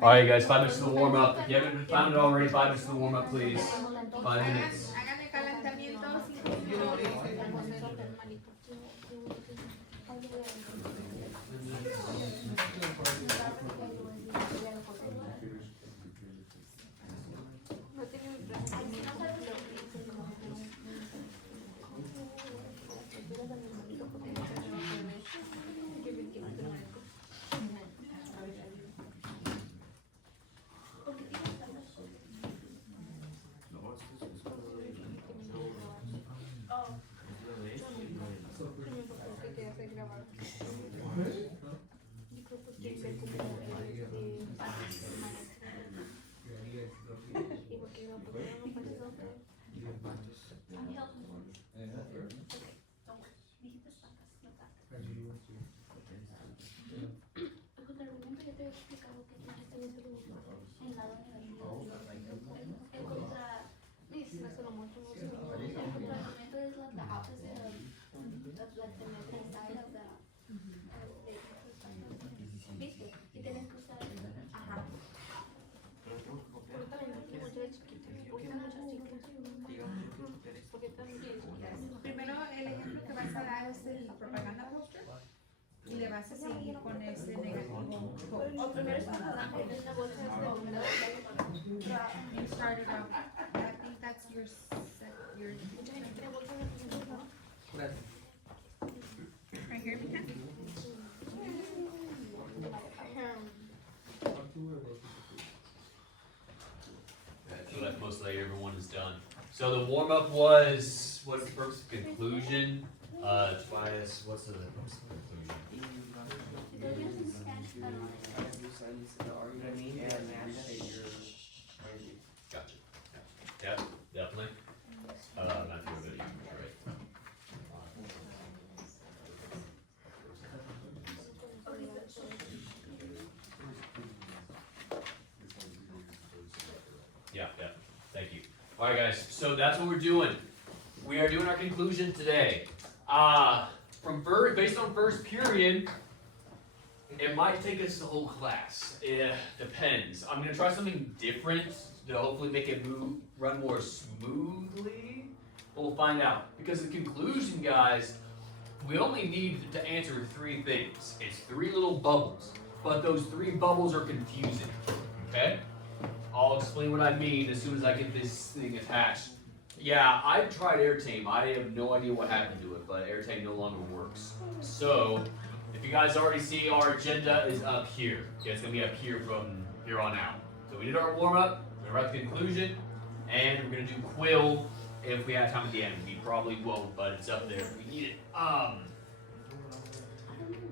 All right, guys, 5 minutes to the warm up. If you haven't found it already, 5 minutes to the warm up, please. 5 minutes. Primero el ejemplo que vas a dar es el propaganda poster y le vas a seguir con ese negativo. You started off. I think that's your right here, Mika. So that most likely everyone is done. So the warm up was, what's the first conclusion? Tobias, what's the conclusion? Gotcha. Yeah, definitely. Matthew, what about you? All right. Yeah, thank you. All right, guys, so that's what we're doing. We are doing our conclusion today. Based on first period, it might take us the whole class. It depends. I'm gonna try something different to hopefully make it run more smoothly. But we'll find out. Because the conclusion, guys, we only need to answer 3 things. It's 3 little bubbles, but those 3 bubbles are confusing. Okay? I'll explain what I mean as soon as I get this thing attached. Yeah, I've tried AirTame. I have no idea what happened to it, but AirTame no longer works. So, if you guys already see, our agenda is up here. Okay, it's going to be up here from here on out. So we did our warm-up, we're going to write the conclusion, and we're going to do Quill if we have time at the end. We probably won't, but it's up there if we need it.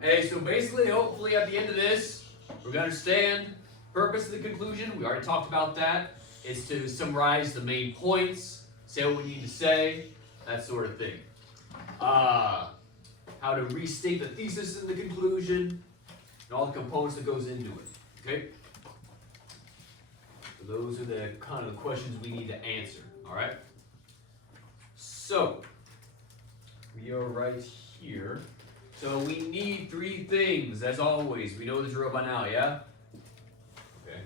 Hey, so basically, hopefully at the end of this, we're going to understand purpose of the conclusion. We already talked about that. It's to summarize the main points, say what we need to say, that sort of thing. How to restate the thesis in the conclusion, and all the components that goes into it. Okay? So those are the kind of the questions we need to answer. All right? So we are right here. So we need 3 things, as always. We know the drill by now, yeah? Okay,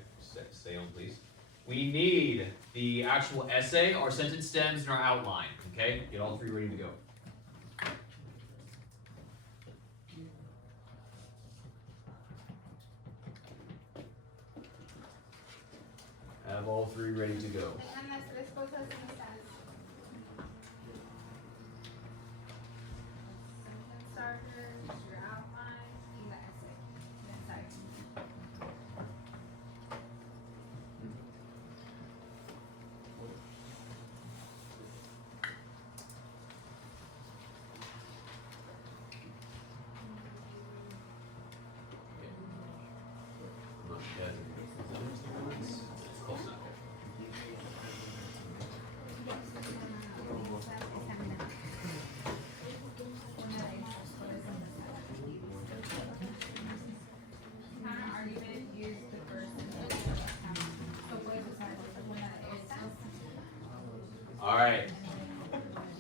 stay on, please. We need the actual essay, our sentence stems, and our outline. Okay? Get all 3 ready to go. Have all 3 ready to go. Alright,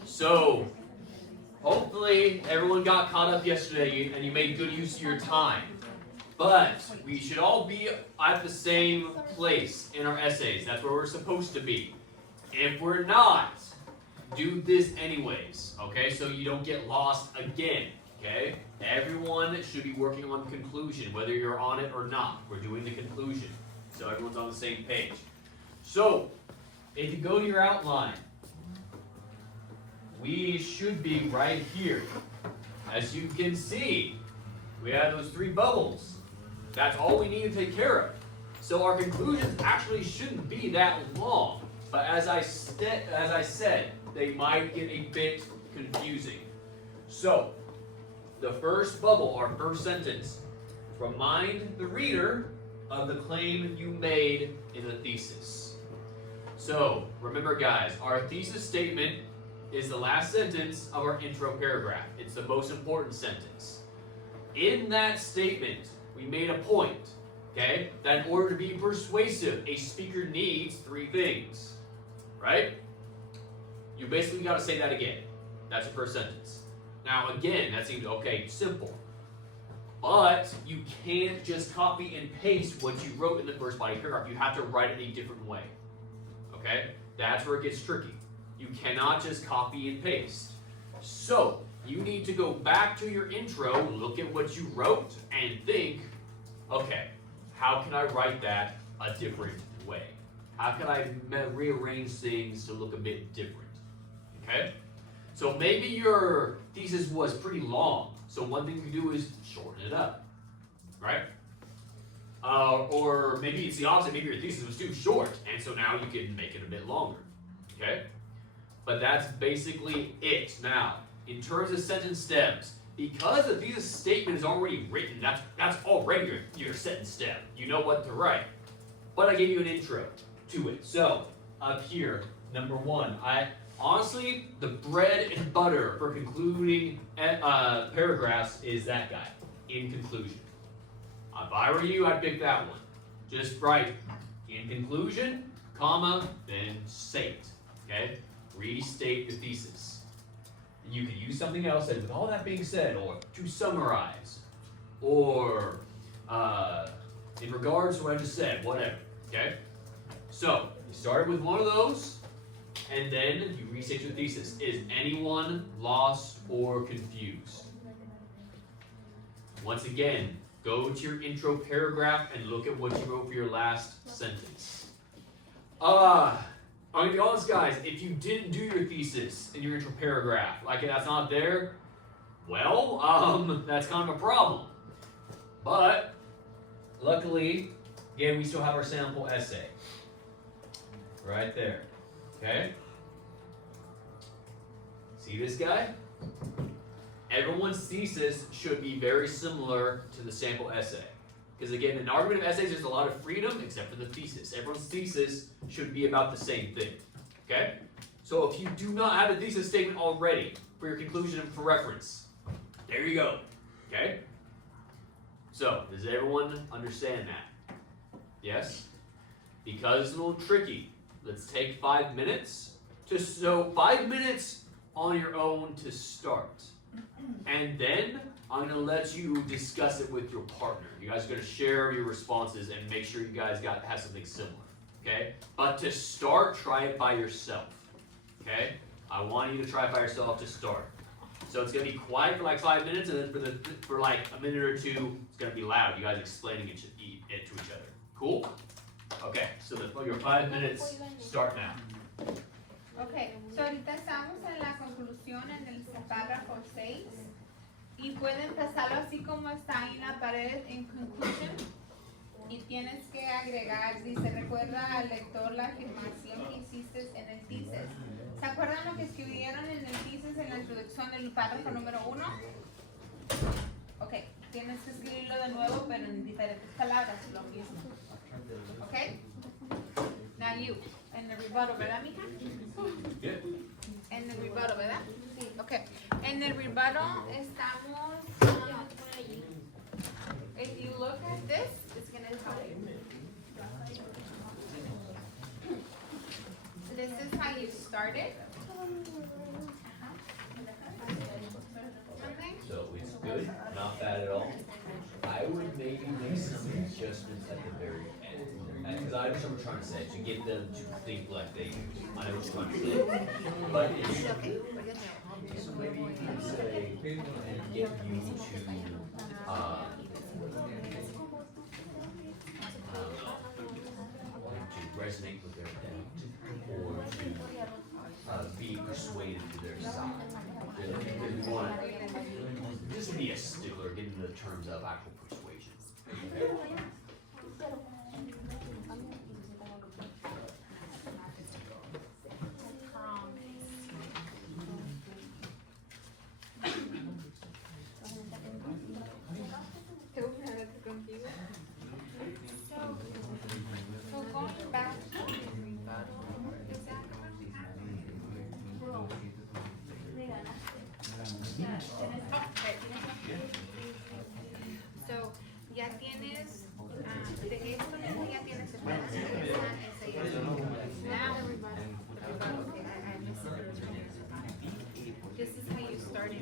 so hopefully everyone got caught up yesterday and you made good use of your time. But we should all be at the same place in our essays. That's where we're supposed to be. If we're not, do this anyways, okay? So you don't get lost again, okay? Everyone should be working on the conclusion, whether you're on it or not. We're doing the conclusion, so everyone's on the same page. So, if you go to your outline, we should be right here. As you can see, we have those 3 bubbles. That's all we need to take care of. So our conclusions actually shouldn't be that long. But as I said, they might get a bit confusing. So, the first bubble, our first sentence, remind the reader of the claim you made in the thesis. So, remember guys, our thesis statement is the last sentence of our intro paragraph. It's the most important sentence. In that statement, we made a point, okay, that in order to be persuasive, a speaker needs 3 things, right? You basically got to say that again. That's your first sentence. Now again, that seems okay, simple. But you can't just copy and paste what you wrote in the first body paragraph. You have to write it a different way, okay? That's where it gets tricky. You cannot just copy and paste. So, you need to go back to your intro, look at what you wrote, and think, okay, how can I write that a different way? How can I rearrange things to look a bit different? Okay? So maybe your thesis was pretty long, so one thing you can do is shorten it up, right? Or maybe it's the opposite, maybe your thesis was too short, and so now you can make it a bit longer, okay? But that's basically it. Now, in terms of sentence stems, because the thesis statement is already written, that's already your sentence stem. You know what to write. But I gave you an intro to it. So, up here, number 1, honestly, the bread and butter for concluding paragraphs is that guy, in conclusion. If I were you, I'd pick that one. Just write, in conclusion, comma, then state, okay? Restate the thesis. And you could use something else, and with all that being said, or to summarize, or in regards to what I just said, whatever, okay? So, you started with one of those, and then you restate your thesis. Is anyone lost or confused? Once again, go to your intro paragraph and look at what you wrote for your last sentence. I'm gonna be honest, guys, if you didn't do your thesis in your intro paragraph, like that's not there, well, that's kind of a problem. But, luckily, again, we still have our sample essay. Right there. Okay? See this guy? Everyone's thesis should be very similar to the sample essay. Because again, in argument of essays, there's a lot of freedom except for the thesis. Everyone's thesis should be about the same thing. Okay? So if you do not have a thesis statement already for your conclusion and for reference, there you go. Okay? So, does everyone understand that? Yes? Because it's a little tricky, let's take 5 minutes. 5 minutes on your own to start. And then I'm going to let you discuss it with your partner. You guys are going to share your responses and make sure you guys have something similar. Okay? But to start, try it by yourself. Okay? I want you to try it by yourself to start. So it's going to be quiet for like 5 minutes, and then for like a minute or two, it's going to be loud. You guys explaining it to each other. Cool? Okay, so your 5 minutes start now. Ok, so ahorita estamos en la conclusión en el párrafo 6 y puede empezarlo así como está ahí en la pared en conclusion y tienes que agregar, dice, recuerda al lector la afirmación que hiciste en el thesis. ¿Se acuerdan lo que escribieron en el thesis en la introducción del párrafo número 1? Ok, tienes que escribirlo de nuevo pero en diferentes palabras, lo mismo. Ok? Now you, en el rebuttal, ¿verdad, mija? Yeah. En el rebuttal, ¿verdad? Sí. Ok. En el rebuttal estamos. If you look at this, it's going to tell you. This is how you started. So it's good, not bad at all. I would maybe make at the very end. Because I understand what you're trying to say, to get them to think like they do. I know what you're trying to say. But it's, so maybe you can say, and get you to, to resonate with their doubt, or to be persuaded to their side. They want just be a stickler, get into the terms of actual persuasion. Okay? So going back to so ya tienes de esto ya tienes el plan. Now this is how you start it.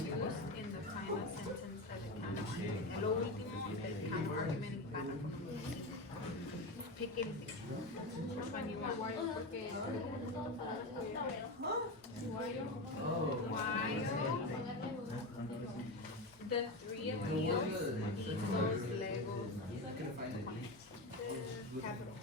Used in the final sentence of the counter. Lo último del counter argument y párrafo. Pick anything. Which one you want? The three appeals need those Legos. Capital.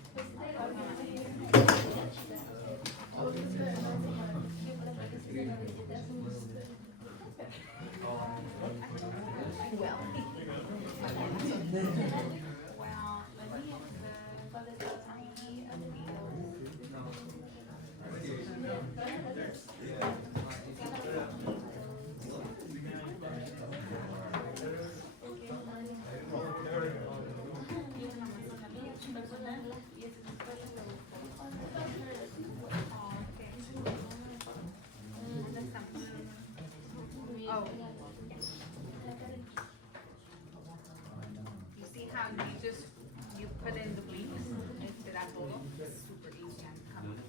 Oh. You see how you put in the weeks into that todo? It's super easy and common.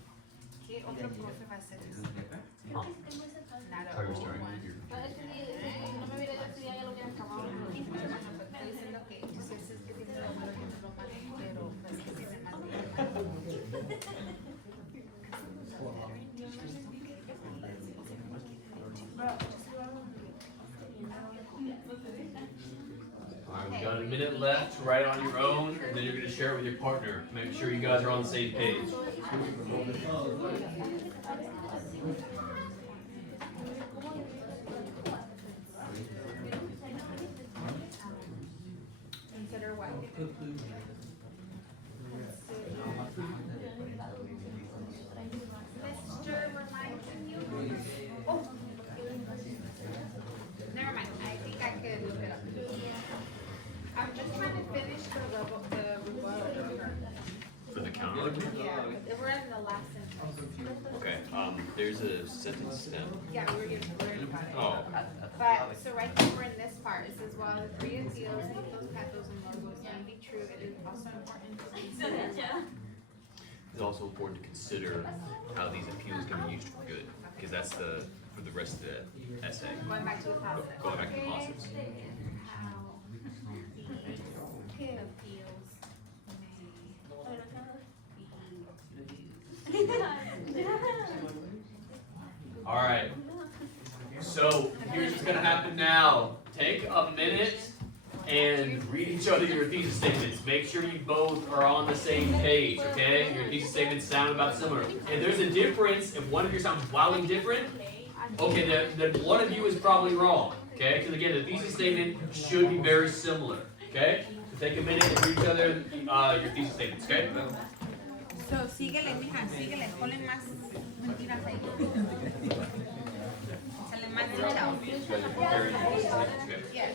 ¿Qué otra cosa va a ser eso? Nada. How you're starting One. here. No me hubiera estudiado ya lo que acababa. Estoy diciendo que yo sé si es que tiene lo bueno y no lo malo, pero pues que tiene más Alright, we got a minute left to write on your own, and then you're going to share it with your partner. Make sure you guys are on the same page. Consider what? Mr. reminding you? Oh. Never mind. I think I could look it up. I'm just trying to finish the rebuttal. For the counter? Yeah, but we're in the last sentence. Okay, there's a sentence stem. Yeah, we're in about it. Oh. But, so right here, we're in this part. It says, while the three appeals need those pathos and logos may be true, it is also important to consider. It's also important to consider how these appeals can be used for good, because that's for the rest of the essay. Going back to the positive. Going back to the positives. How the appeals may be All right. So here's what's gonna happen now. Take a minute and read each other your thesis statements. Make sure you both are on the same page, okay? Your thesis statements sound about similar. If there's a difference, if one of you sounds wildly different, okay, then one of you is probably wrong, okay? Because again, the thesis statement should be very similar, okay? So take a minute and read each other your thesis statements, okay? So, síguele, mija, síguele, ponle más mentiras ahí. Échale más detail. You guys are preparing your thesis statements, okay? Yes.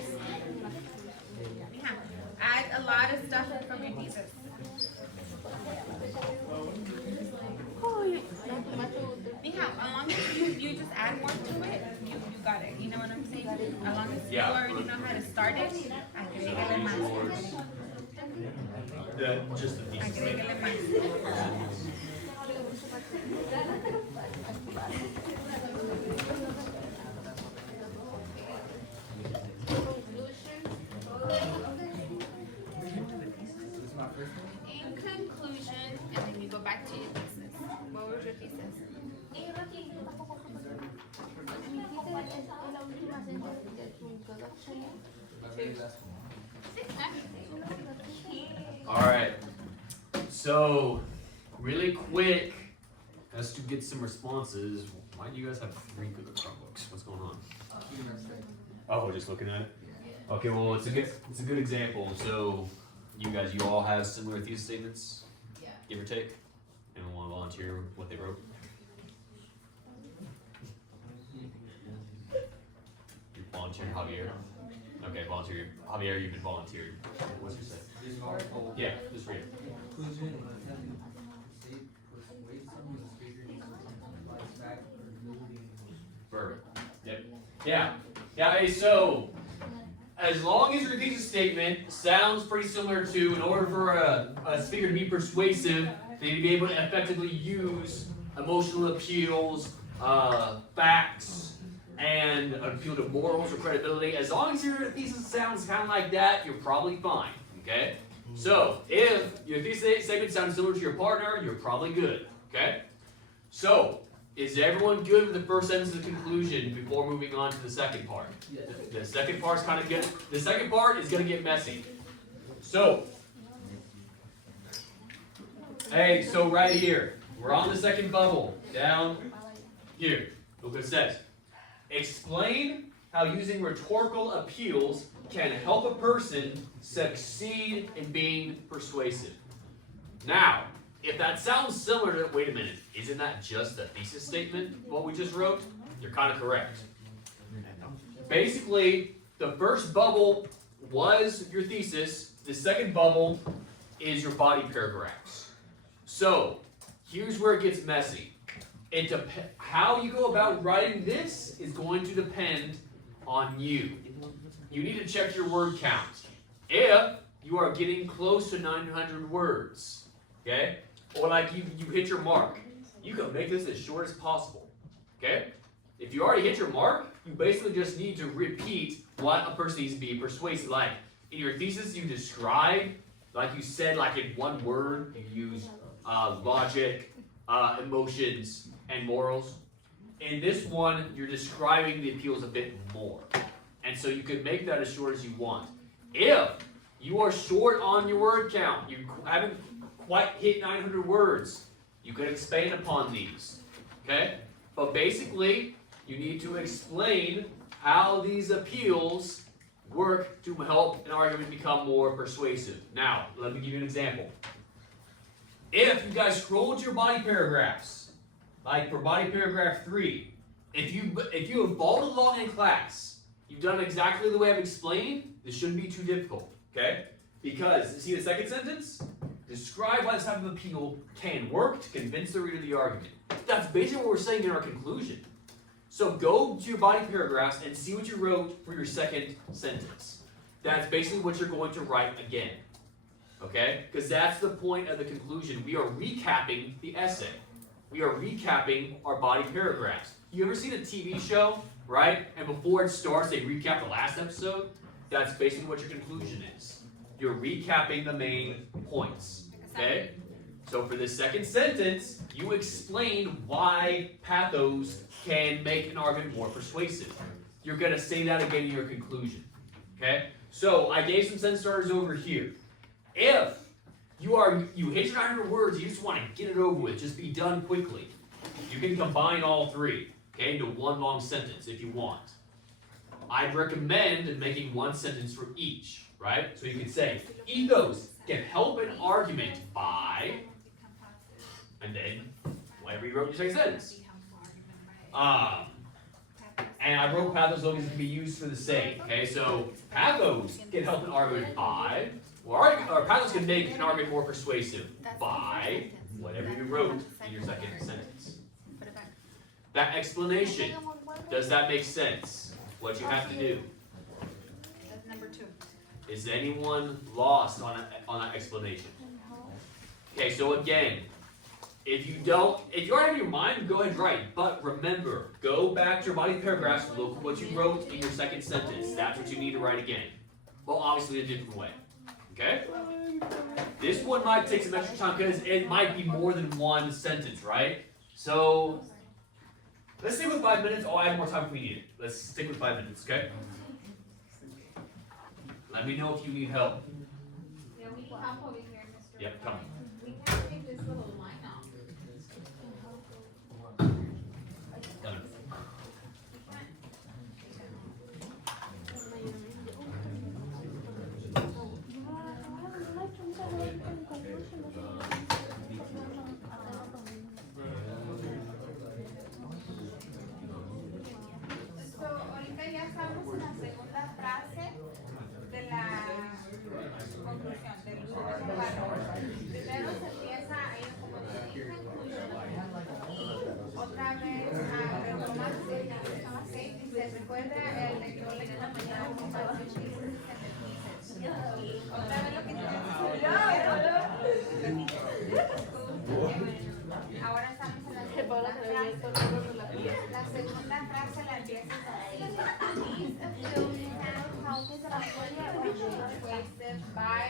Mija, add a lot of stuff from your thesis. Mija, as long as you just add more to it, you got it. You know what I'm saying? As long as you already know how to start it, agrégale más. Just the thesis statement. Agrégale más. Alright. So, really quick, as to get some responses, why do you guys have 3 good Chromebooks? What's going on? Oh, we're just looking at it? Okay, well, it's a good example. So, you all have similar thesis statements? Yeah. Give or take? Anyone want to volunteer what they wrote? You volunteered, Javier? Okay, volunteer. Javier, you've been volunteered. What's your say? Yeah, just read it. Conclusion and attempting to state persuade someone the speaker needs to advise back or ability and Perfect. Yep. Yeah. Yeah, hey, so as long as your thesis statement sounds pretty similar to, in order for a speaker to be persuasive, they need to be able to effectively use emotional appeals, facts, and appeal to morals or credibility. As long as your thesis sounds kind of like that, you're probably fine. Okay? So, if your thesis statement sounds similar to your partner, you're probably good. Okay? So, is everyone good with the first sentence and the conclusion before moving on to the second part? Yes. The second part's kind of good. The second part is going to get messy. So, hey, so right here, we're on the second bubble. Down here. Look what it says. Explain how using rhetorical appeals can help a person succeed in being persuasive. Now, if that sounds similar to, wait a minute, isn't that just the thesis statement, what we just wrote? You're kind of correct. Basically, the first bubble was your thesis, the second bubble is your body paragraphs. So, here's where it gets messy. How you go about writing this is going to depend on you. You need to check your word count. If you are getting close to 900 words, okay? Or like you hit your mark, you can make this as short as possible, okay? If you already hit your mark, you basically just need to repeat what a person needs to be persuasive. Like, in your thesis, you describe, like you said, like in one word, you use logic, emotions, and morals. In this one, you're describing the appeals a bit more. And so you can make that as short as you want. If you are short on your word count, you haven't quite hit 900 words, you can expand upon these, okay? But basically, you need to explain how these appeals work to help an argument become more persuasive. Now, let me give you an example. If you guys scroll to your body paragraphs, like for body paragraph 3, if you have followed along in class, you've done exactly the way I've explained, this shouldn't be too difficult, okay? Because, see the second sentence? Describe why this type of appeal can work to convince the reader of the argument. That's basically what we're saying in our conclusion. So go to your body paragraphs and see what you wrote for your second sentence. That's basically what you're going to write again. Okay? Because that's the point of the conclusion. We are recapping the essay. We are recapping our body paragraphs. You ever seen a TV show, right? And before it starts, they recap the last episode? That's basically what your conclusion is. You're recapping the main points. Okay? So for the second sentence, you explain why pathos can make an argument more persuasive. You're going to say that again in your conclusion. Okay? So I gave some sentence starters over here. If you hit your 900 words, you just want to get it over with, just be done quickly, you can combine all 3, okay, into one long sentence if you want. I'd recommend making one sentence for each, right? So you can say, ethos can help an argument by, and then whatever you wrote in your second sentence. And I wrote pathos slogans can be used for the same. Okay, so pathos can help an argument by, or pathos can make an argument more persuasive by whatever you wrote in your second sentence. That explanation, does that make sense? What you have to do? That's number 2. Is anyone lost on that explanation? Okay, so again, if you already have your mind, go ahead and write. But remember, go back to your body paragraphs and look at what you wrote in your second sentence. That's what you need to write again. Well, obviously a different way. Okay? This one might take some extra time because it might be more than one sentence, right? So, let's stick with 5 minutes. I'll add more time if we need it. Let's stick with 5 minutes, okay? Let me know if you need help. Yeah, we need help over here, Mr. Yep, come. We can't take this little line off. Done. So, ahorita ya estamos en la segunda frase de la conclusión, del segundo párrafo. Primero se empieza ahí como en conclusion y otra vez a retomarse, ¿ok? Y se recuerda el lector en la mañana como el thesis y otra vez lo que tenemos que ahora estamos en la segunda frase. La segunda frase la empiezas así. These abilities have helped wasted by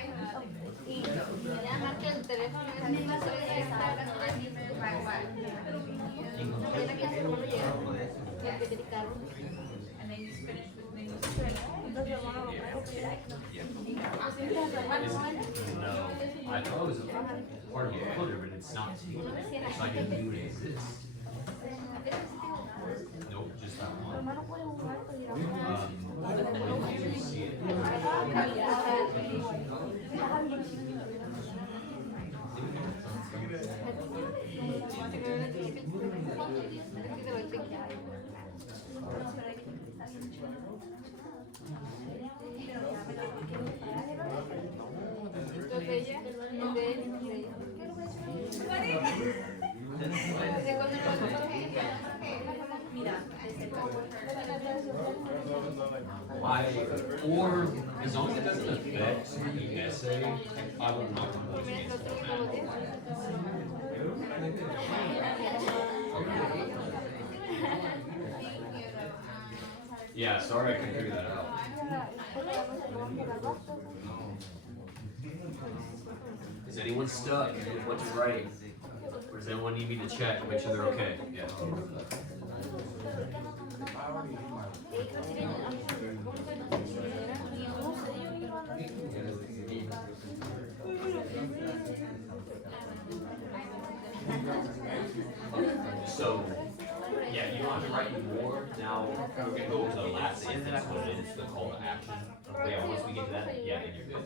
by what? And then you finish with then you No, I thought it was a part of the footer, but it's not. So I didn't do it as this. Nope, just that one. You see it. Or as long as it doesn't affect the essay, I would not compose against it. Yeah, sorry I couldn't figure that out. Is anyone stuck with what to write? Or does anyone need me to check to make sure they're okay? Yeah. So, yeah, you don't have to write more. Now, we're gonna go over the last sentence, what it is, the call to action. But yeah, once we get to that, yeah, then you're good.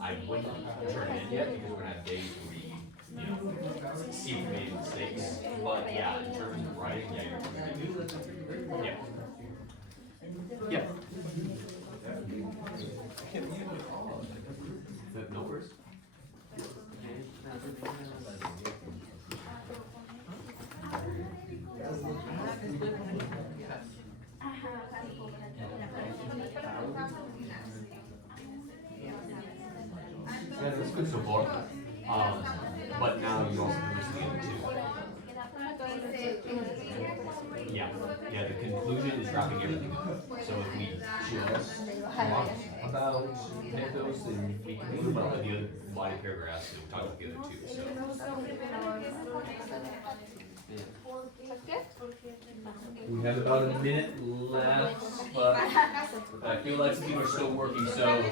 I wouldn't turn it in yet because we're gonna have days where we, you know, see if we made mistakes. But yeah, in terms of writing, yeah, you're good. Yeah. Yeah. No worries. Yeah, that's good so far. But now you also understand too. Yeah, yeah, the conclusion is wrapping everything up. So if we just talk about mythos, then we can think about the other body paragraphs and talk about the other two, so. We have about a minute left, but I feel like some people are still working, so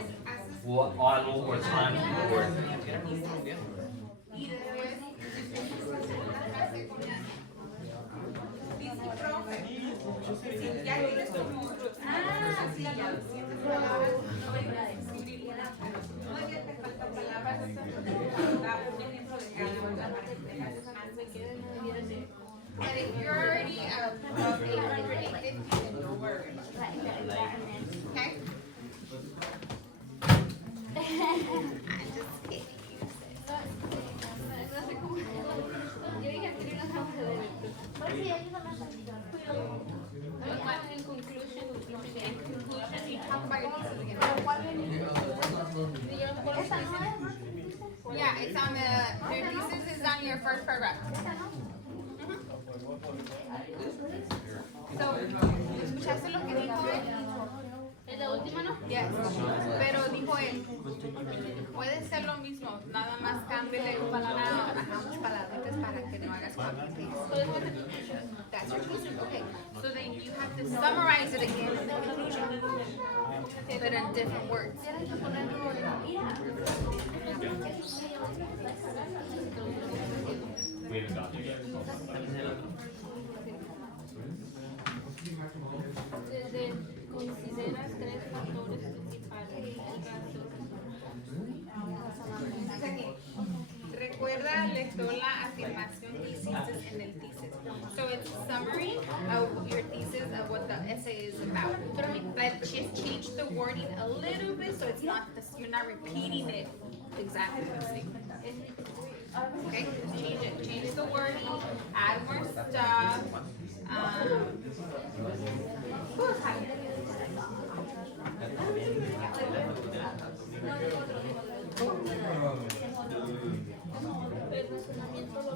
we'll add a little more time to the board. But if you're already above 850, then don't worry. Okay? I'm just kidding. Yeah, it's on the thesis is on your first paragraph. So, ¿escuchaste lo que dijo él? ¿Es la última, no? Yes. Pero dijo él, puede ser lo mismo, nada más cámbiale unas palabritas para que no hagas copy paste. That's your thesis. Okay. So then you have to summarize it again in the conclusion, but in different words. We haven't got there yet. Desde consideras tres factores principales. Dice aquí, recuerda al lector la afirmación que hiciste en el thesis. So it's a summary of your thesis of what the essay is about. But just change the wording a little bit so it's not this, you're not repeating it exactly the same. Okay, just change it. Change the wording, add more stuff. El razonamiento lo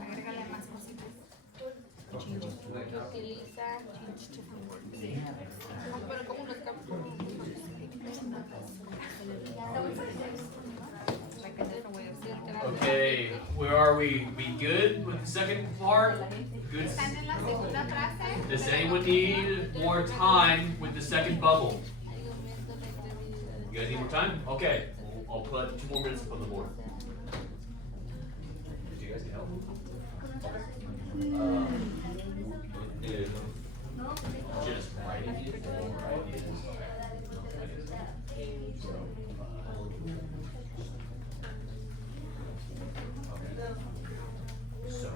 Agrégale más cositas. que utiliza. Pero como los Like a different way of saying it. Okay, where are we? We good with the second part? Good. Están en la segunda frase. Does anyone need more time with the second bubble? You guys need more time? Okay, I'll put 2 more minutes up on the board. Do you guys need help? Just writing it or ideas? So,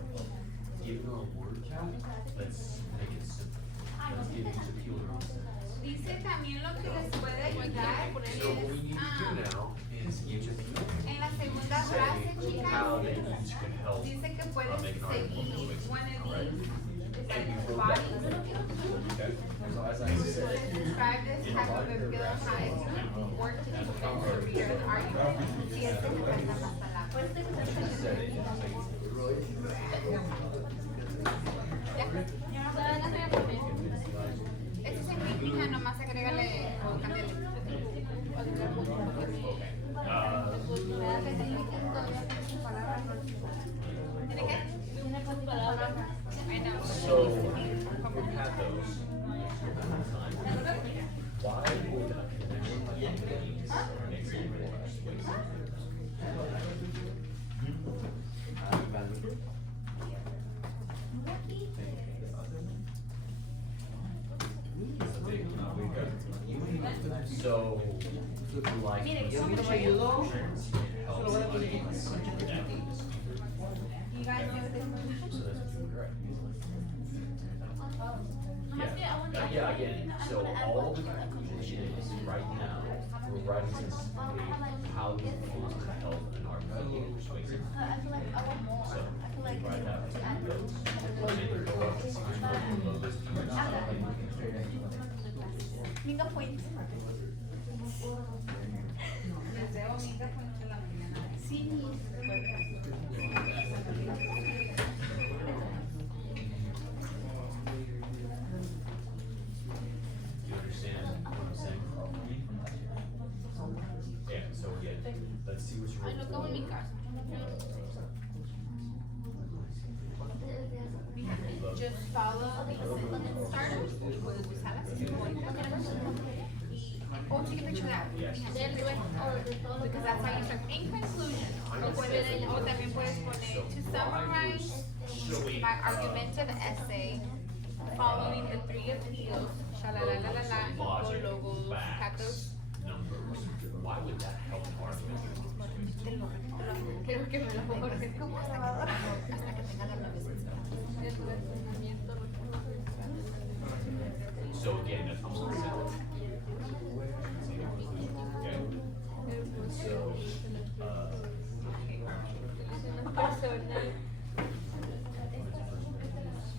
given our word count, let's make it simple. Let's give each appeal their own sentence. Dice también lo que les puede ayudar So what we need to do es now is each appeal en la segunda frase, say how chicas, they each can help dice que puedes make an article seguir into one it. of Alright? these And you wrote bodies. that. Okay. So as I said, Describe this type of appeal and how it works to convince the reader of the argument. Sí, es que me faltan las palabras. you said it. Este es en crítica, nomás agrégale o cámbiale. ¿Tiene qué? I know. So, we had those. Why would So, like, Mire, so ¿cómo we te change ayudó? trends, it helps audience adapt. You guys know this? So that's correct. Yeah, again, so all the conclusion is right now, we're writing specifically how the tools can help an argument be persuasive. So, we write out two notes, and then go up to below this Minga point. Les debo minga point de la mañana. Sí. You understand what I'm saying? Yeah, so again, let's see what you Ay, wrote. no acabo en mi casa. Just follow the sentence starters. Y puedes usarlas. Oh, take a picture of that. Yes. Del luego, o de todo lo que Because that's how you start. In conclusion, o también puedes poner to summarize my argumentative essay following the 3 appeals, shalalalala, Logic, logos, facts, pathos. numbers. Why would that help an argument? Creo que me lo borré como hasta que tenga la nueva. el razonamiento lo So again, that's what I'm saying. Okay. So, una persona.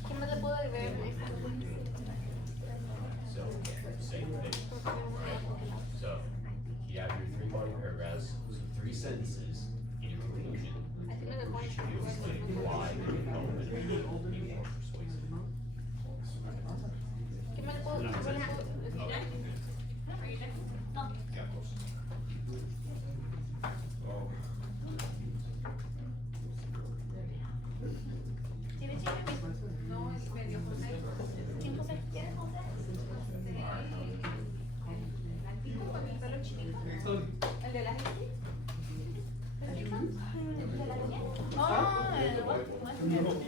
¿Qué más le puedo agregar? so, same thing. So, you have your 3 body paragraphs, so 3 sentences in your conclusion. Así me lo Which appeals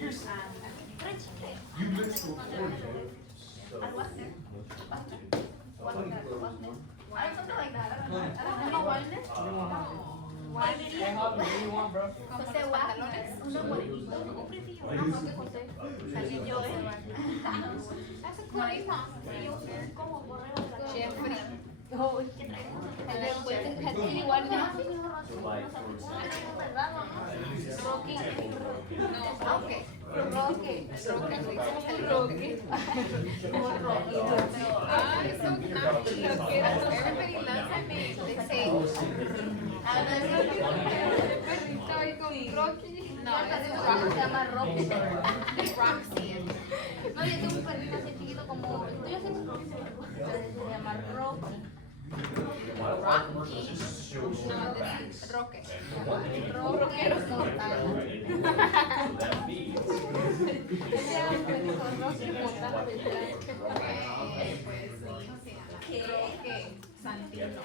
You missed before, I was there. Something like that. I don't know. ¿Uno wellness? Hey, Javi, what do you want, bro? José Pantalones. Uno morenito, un frío. José. También yo, Hace cuarenta. Y yo soy como borrego de la Jeffrey. ¿Qué traes? Igual ya. Rocky. No, ok. Roque. Roque. Ay, so catchy. Everybody loves that name. They say. Perrito ahí con Rocky. No, Se llama Rocky. Roxy. No, yo tengo un perrito así chiquito como. Yo sé se llama Rocky. Rocky. No, this is Roque. Rockero mortal. Ese era un perrito Rocky mortal. Pues sí, se llama Roque Santino.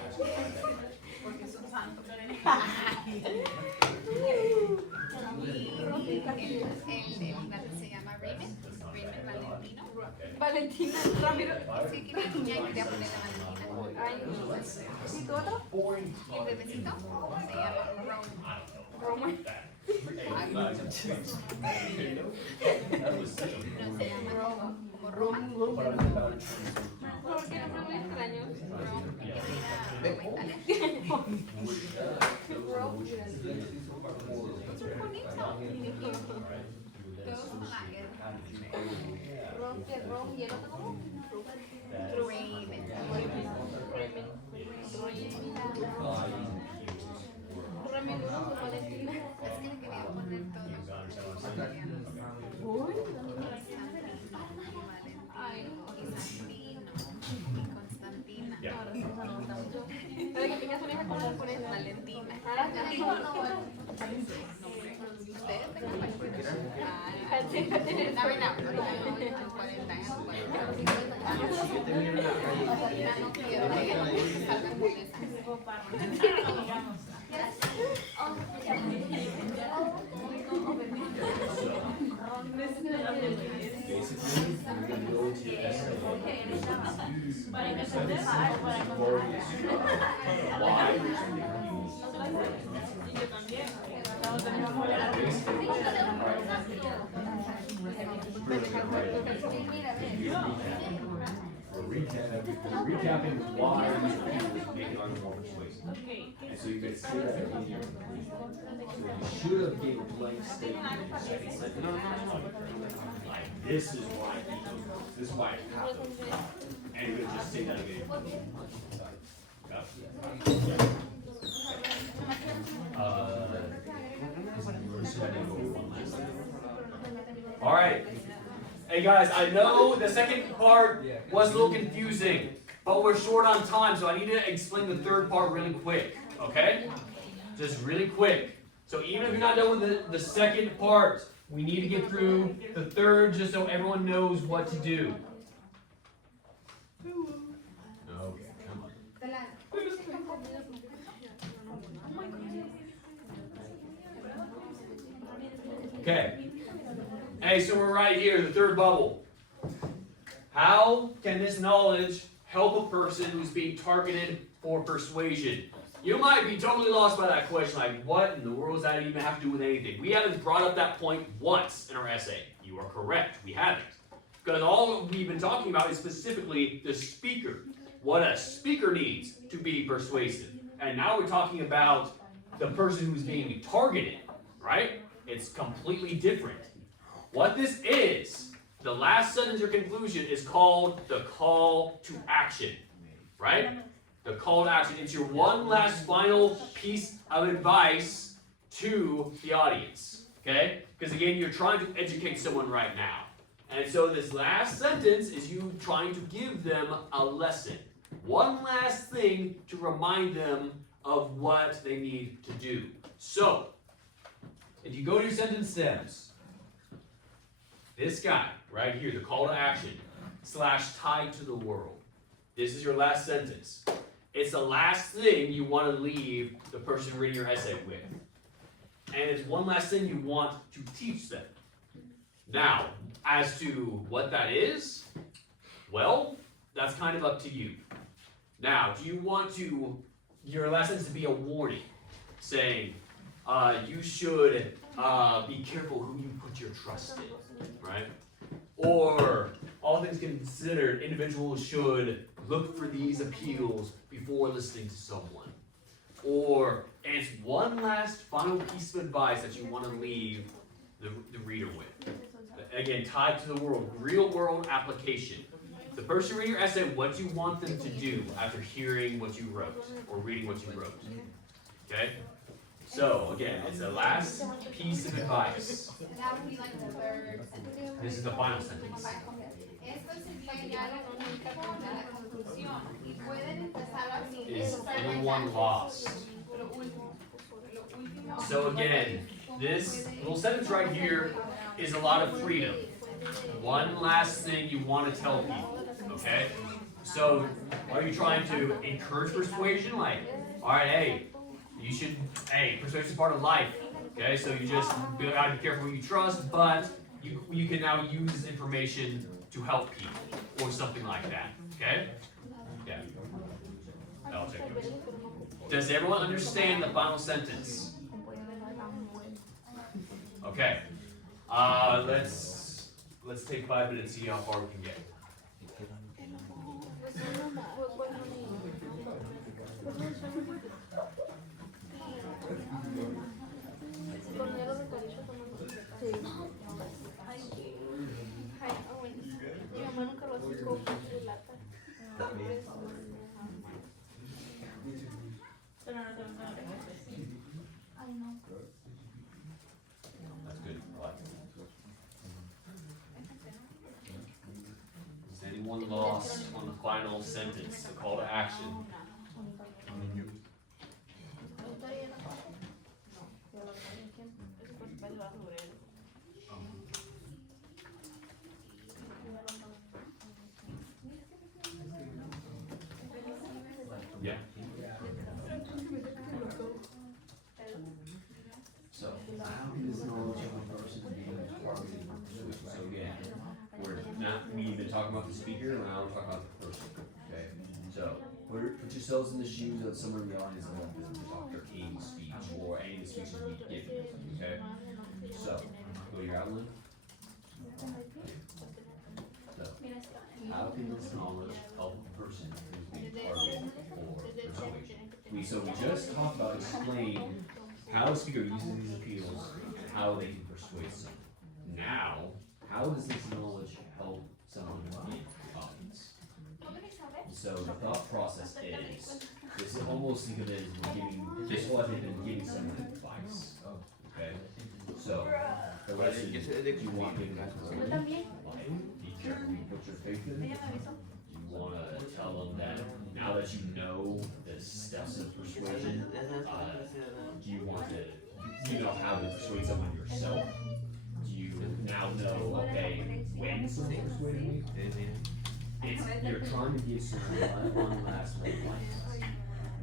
Porque es un santo. Y el gato se llama Raymond Valentino. Valentina Ramiro. Sí, que mi niña y quería ponerle Valentina. Ay, ¿y tu otro? Y el bebecito se llama Roma. Roma. No, se llama Roma. ¿Por qué no muy extraño? Es bonito. Todos son lager. Roque, Rom, ¿y el otro cómo? Raven. Ramen, Valentina. Es que le quería poner todo. Uy, Ay, y Santino. Y Constantina. ahora sí se nota mucho. Pero que tengas una hija como por eso. Valentina. Ah, te digo, no, Ustedes tengan cualquiera. Ay, No, ven a 40 años. Ya no quiero que salgan con esa. Recapping why make it more persuasive. And so you could say that in your you should have gave a blank statement in your second sentence. No. Like, this is why this is why it happened. And you could just say that again. All right. Hey guys, I know the second part was a little confusing, but we're short on time, so I need to explain the third part really quick, okay? Just really quick. So even if you're not done with the second part, we need to get through the third just so everyone knows what to do. Okay, come on. Okay. Hey, so we're right here, the third bubble. How can this knowledge help a person who's being targeted for persuasion? You might be totally lost by that question, like what in the world does that even have to do with anything? We haven't brought up that point once in our essay. You are correct, we haven't. Because all we've been talking about is specifically the speaker. What a speaker needs to be persuasive. And now we're talking about the person who's being targeted, right? It's completely different. What this is, the last sentence or conclusion is called the call to action, right? The call to action. It's your one last final piece of advice to the audience, okay? Because again, you're trying to educate someone right now. And so this last sentence is you trying to give them a lesson. One last thing to remind them of what they need to do. So, if you go to your sentence stems, this guy right here, the call to action, / tied to the world. This is your last sentence. It's the last thing you want to leave the person reading your essay with. And it's one last thing you want to teach them. Now, as to what that is, well, that's kind of up to you. Now, do you want your lessons to be a warning, saying, you should be careful who you put your trust in, right? Or, all things considered, individuals should look for these appeals before listening to someone. Or, and it's one last final piece of advice that you want to leave the reader with. Again, tied to the real world application. The person reading your essay, what you want them to do after hearing what you wrote, or reading what you wrote. Okay? So, again, it's the last piece of advice. That would be like the third sentence. This is the final sentence. Esto sería ya lo último de la conclusión. Y pueden empezarlo así. Is anyone lost? Lo último. Lo último. So again, this little sentence right here is a lot of freedom. One last thing you want to tell people, okay? So, are you trying to encourage persuasion? Like, alright, hey, persuasion is part of life, okay? So you just gotta be careful who you trust, but you can now use this information to help people, or something like that, okay? Yeah. I'll take it. Does everyone understand the final sentence? Okay. Let's take 5 minutes, see how far we can get. That's good. I like it. Is anyone lost on the final sentence, the call to action? Yeah. So, How can this knowledge of a person be targeted? so again, we've been talking about the speaker, and now we're talking about the person, okay? So, put yourselves in the shoes of someone in the audience of Dr. King's speech, or any of the speeches we've given, okay? So, go to your outline. So, how can this knowledge help a person who's being targeted for persuasion? We just talked about explain how a speaker uses these appeals and how they can persuade someone. Now, how does this knowledge help someone in the audience? So the thought process is, this is almost think of it as we're giving, just like they've been giving someone advice. Okay? So, the lesson, do you want to be careful you put your faith in? Do you want to tell them that now that you know the steps of persuasion, do you want to, you know how to persuade someone yourself? Do you now know, okay, when someone persuaded me? You're trying to give someone one last advice.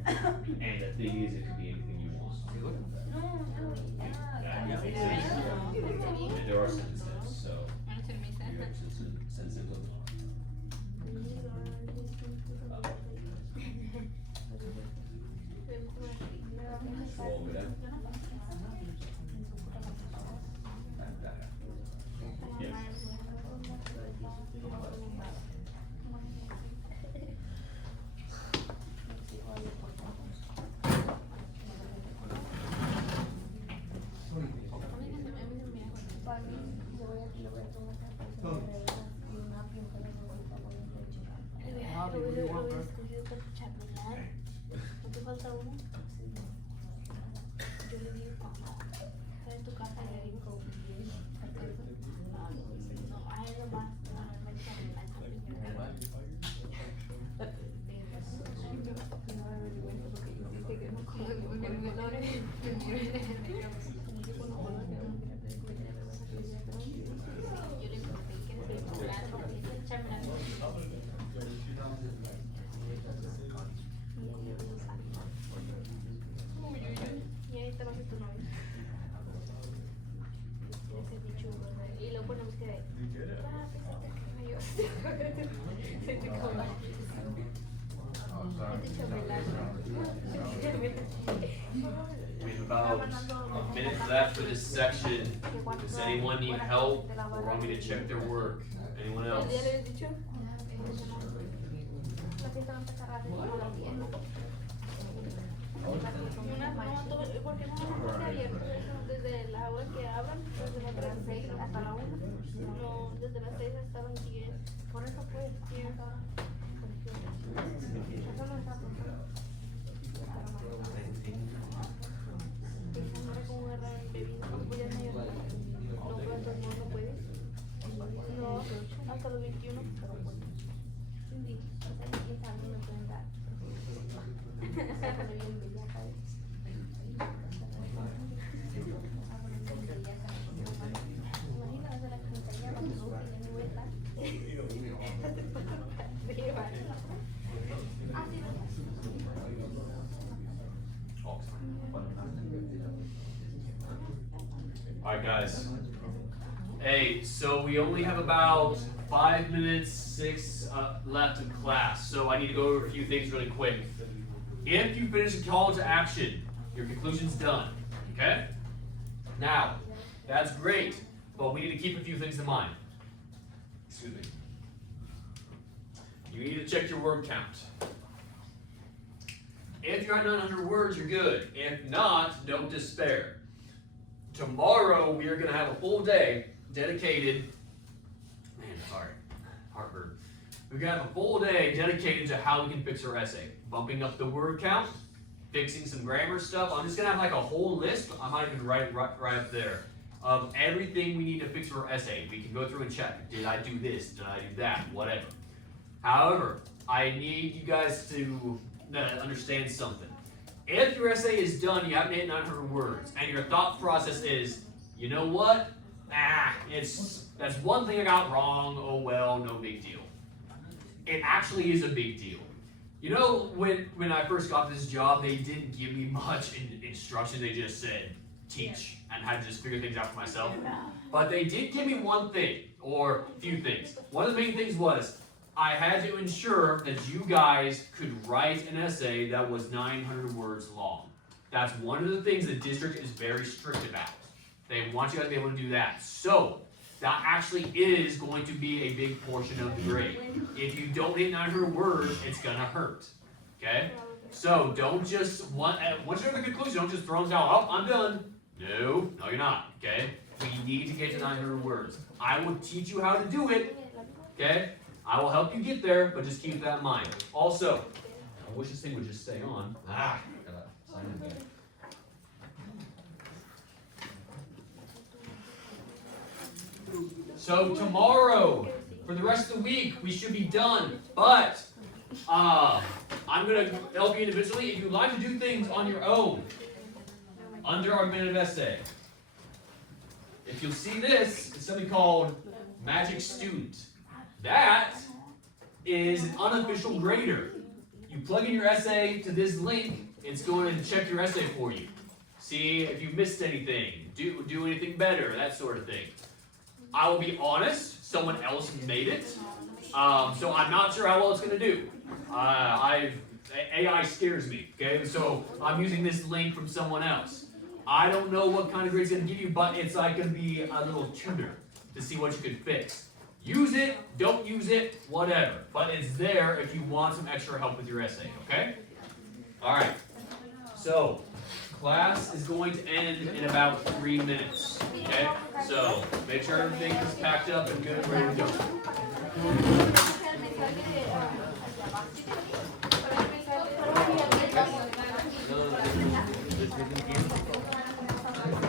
And the thing is, it could be anything you want. That makes sense. And there are 7 steps, so you have to send them. Scroll over down. Back. Yes. Y luego ponemos que We have about a minute left for this section. Does anyone need help or want me to check their work? Anyone else? La fiesta va a empezar a las 10. ¿Por qué no está abierto? Desde la hora que abran, desde las 6 hasta la 1. No, desde las 6 hasta las 10. Por eso pues, sí. Eso no está pensando. No era como agarrar bebidas, no podías mayor. No, pero entonces no puedes. No, hasta los 21. Sí, o sea, 10 años me pueden dar. Alright guys. Hey, so we only have about 5 minutes, 6 left in class, so I need to go over a few things really quick. If you finish a call to action, your conclusion's done, okay? Now, that's great, but we need to keep a few things in mind. Excuse me. You need to check your word count. If you're at 900 words, you're good. If not, don't despair. Tomorrow, we are going to have a full day dedicated, man, sorry, heartburn. We're going to have a full day dedicated to how we can fix our essay. Bumping up the word count, fixing some grammar stuff. I'm just going to have like a whole list, I might even write it right up there, of everything we need to fix for our essay. We can go through and check, did I do this, did I do that, whatever. However, I need you guys to understand something. If your essay is done, you haven't hit 900 words, and your thought process is, you know what? That's one thing I got wrong, oh well, no big deal. It actually is a big deal. You know, when I first got this job, they didn't give me much instruction, they just said, teach, and I had to just figure things out for myself. But they did give me one thing, or a few things. One of the main things was, I had to ensure that you guys could write an essay that was 900 words long. That's one of the things the district is very strict about. They want you guys to be able to do that. So, that actually is going to be a big portion of the grade. If you don't hit 900 words, it's gonna hurt, okay? So, don't just, once you have the conclusion, don't just throw them down, oh, I'm done. No, you're not, okay? We need to get to 900 words. I will teach you how to do it, okay? I will help you get there, but just keep that in mind. Also, I wish this thing would just stay on. Gotta sign in there. So tomorrow, for the rest of the week, we should be done. But I'm gonna help you individually. If you'd like to do things on your own, under our minute of essay, if you'll see this, it's something called Magic Student. That is an unofficial grader. You plug in your essay to this link, it's going to check your essay for you. See if you missed anything, do anything better, that sort of thing. I will be honest, someone else made it, so I'm not sure how well it's going to do. AI scares me, okay? So I'm using this link from someone else. I don't know what kind of grade it's going to give you, but it's like going to be a little tutor to see what you can fix. Use it, don't use it, whatever. But it's there if you want some extra help with your essay, okay? Alright, so class is going to end in about 3 minutes, okay? So make sure everything is packed up and good, ready to go.